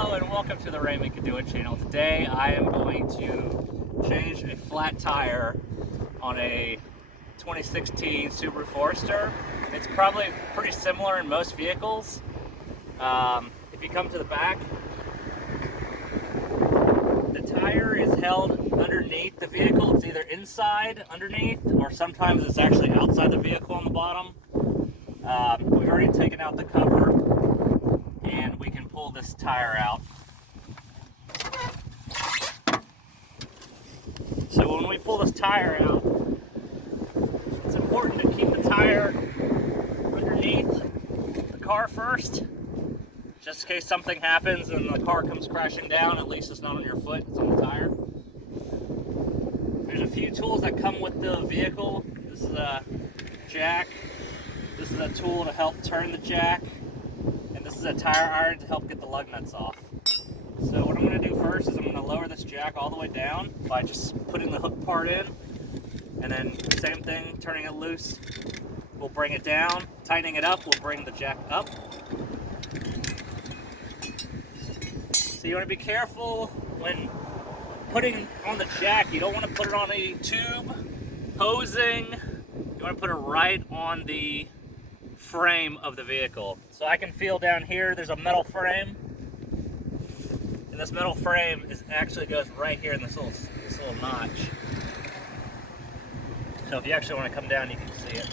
Hello and welcome to the Raymond Can Do It channel. Today I am going to change a flat tire on a 2016 Subaru Forester. It's probably pretty similar in most vehicles. If you come to the back, the tire is held underneath the vehicle. It's either inside underneath or sometimes it's actually outside the vehicle on the bottom. We've already taken out the cover and we can pull this tire out. So when we pull this tire out, it's important to keep the tire underneath the car first, just in case something happens and the car comes crashing down. At least it's not on your foot, it's on the tire. There's a few tools that come with the vehicle. This is a jack. This is a tool to help turn the jack. And this is a tire iron to help get the lug nuts off. So what I'm going to do first is I'm going to lower this jack all the way down by just putting the hook part in. And then same thing, turning it loose. We'll bring it down. Tightening it up, we'll bring the jack up. So you want to be careful when putting on the jack. You don't want to put it on a tube, hosing. You want to put it right on the frame of the vehicle. So I can feel down here there's a metal frame, and this metal frame actually goes right here in this little notch. So if you actually want to come down, you can see it.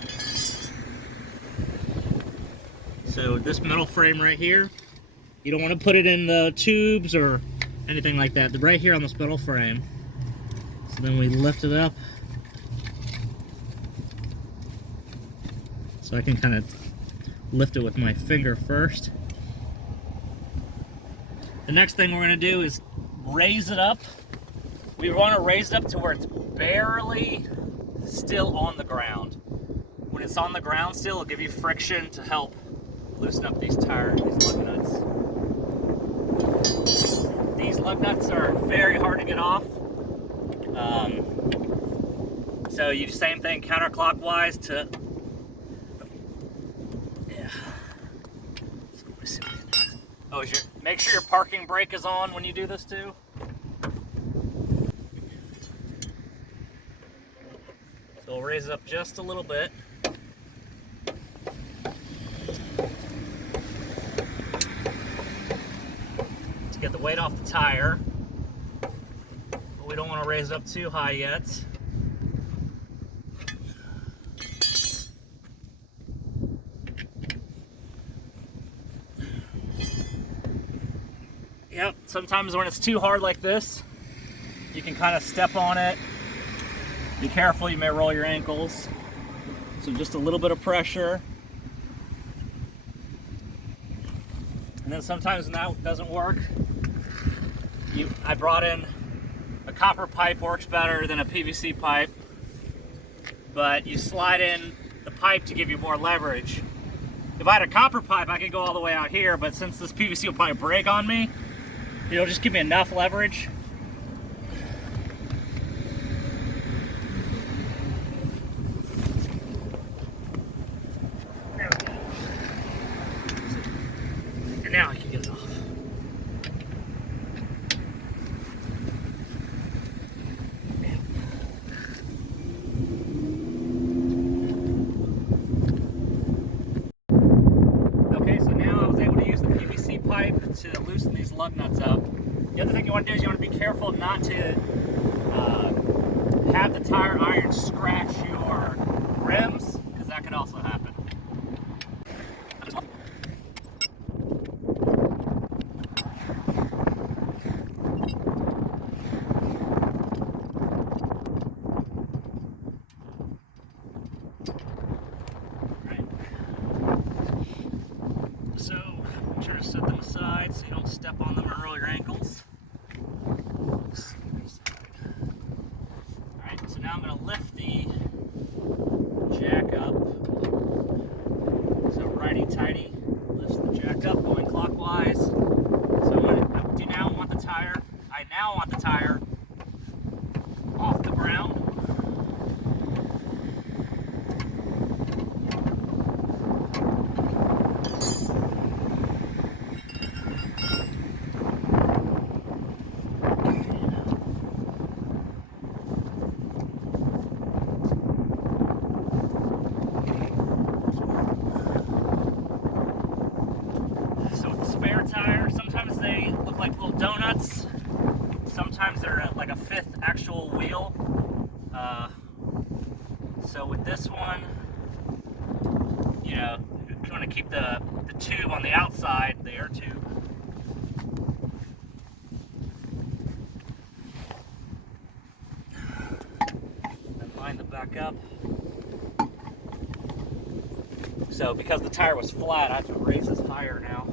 So this metal frame right here, you don't want to put it in the tubes or anything like that. Right here on this metal frame. So then we lift it up. So I can kind of lift it with my finger first. The next thing we're going to do is raise it up. We want to raise it up to where it's barely still on the ground. When it's on the ground still, it'll give you friction to help loosen up these lug nuts. These lug nuts are very hard to get off. So you do the same thing counterclockwise to Oh, make sure your parking brake is on when you do this too. So we'll raise it up just a little bit. To get the weight off the tire. But we don't want to raise it up too high yet. Yep, sometimes when it's too hard like this, you can kind of step on it. Be careful, you may roll your ankles. So just a little bit of pressure. And then sometimes when that doesn't work, I brought in a copper pipe, works better than a PVC pipe. But you slide in the pipe to give you more leverage. If I had a copper pipe, I could go all the way out here, but since this PVC will probably break on me, it'll just give me enough leverage. There we go. And now I can get it off. Okay, so now I was able to use the PVC pipe to loosen these lug nuts up. The other thing you want to do is you want to be careful not to have the tire iron scratch your rims, because that could also happen. So, make sure to set them aside so you don't step on them or roll your ankles. Alright, so now I'm going to lift the jack up. So righty-tighty lifts the jack up going clockwise. So I now want the tire off the ground. wheel. So with this one, you know, you want to keep the tube on the outside, the air tube. And line the back up. So because the tire was flat, I have to raise this higher now.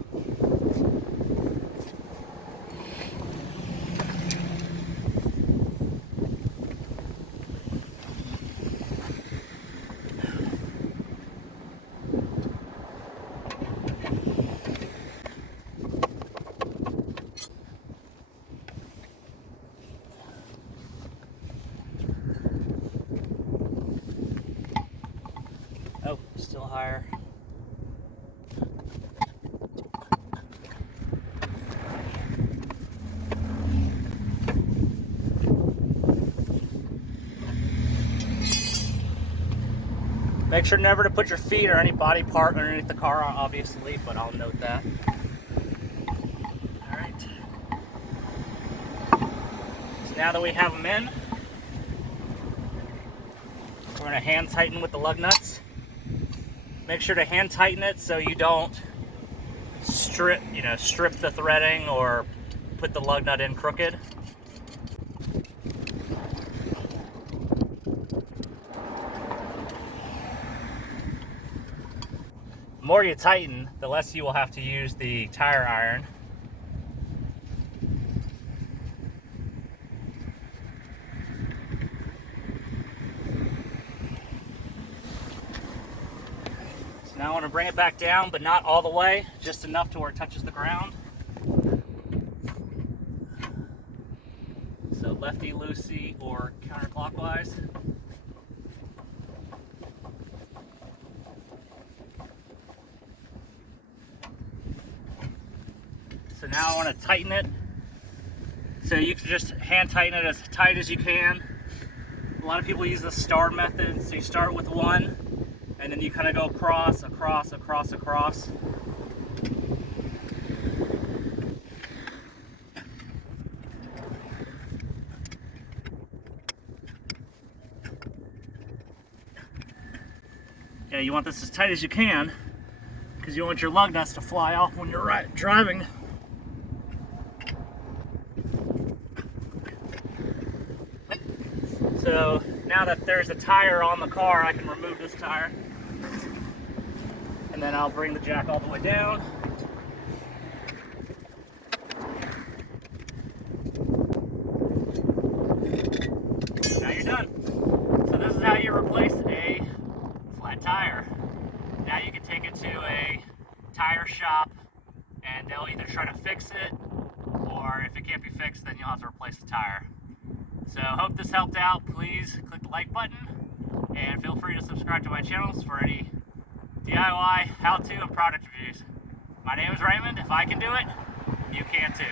Oh, still higher. Make sure never to put your feet or any body part underneath the car, obviously, but I'll note that. All right. So now that we have them in, we're going to hand tighten with the lug nuts. Make sure to hand tighten it so you don't strip the threading or put the lug nut in crooked. The more you tighten, the less you will have to use the tire iron. So now I want to bring it back down, but not all the way, just enough to where it touches the ground. So lefty-loosey or counterclockwise. So now I want to tighten it. So you can just hand tighten it as tight as you can. A lot of people use the star method. So you start with one, and then you kind of go across, across, across, across. Yeah, you want this as tight as you can, because you want your lug nuts to fly off when you're driving. So now that there's a tire on the car, I can remove this tire. And then I'll bring the jack all the way down. Now you're done. So this is how you replace a flat tire. Now you can take it to a tire shop and they'll either try to fix it, or if it can't be fixed, then you'll have to replace the tire. So hope this helped out. Please click the like button and feel free to subscribe to my channels for any DIY, how-to, and product reviews. My name is Raymond. If I can do it, you can too.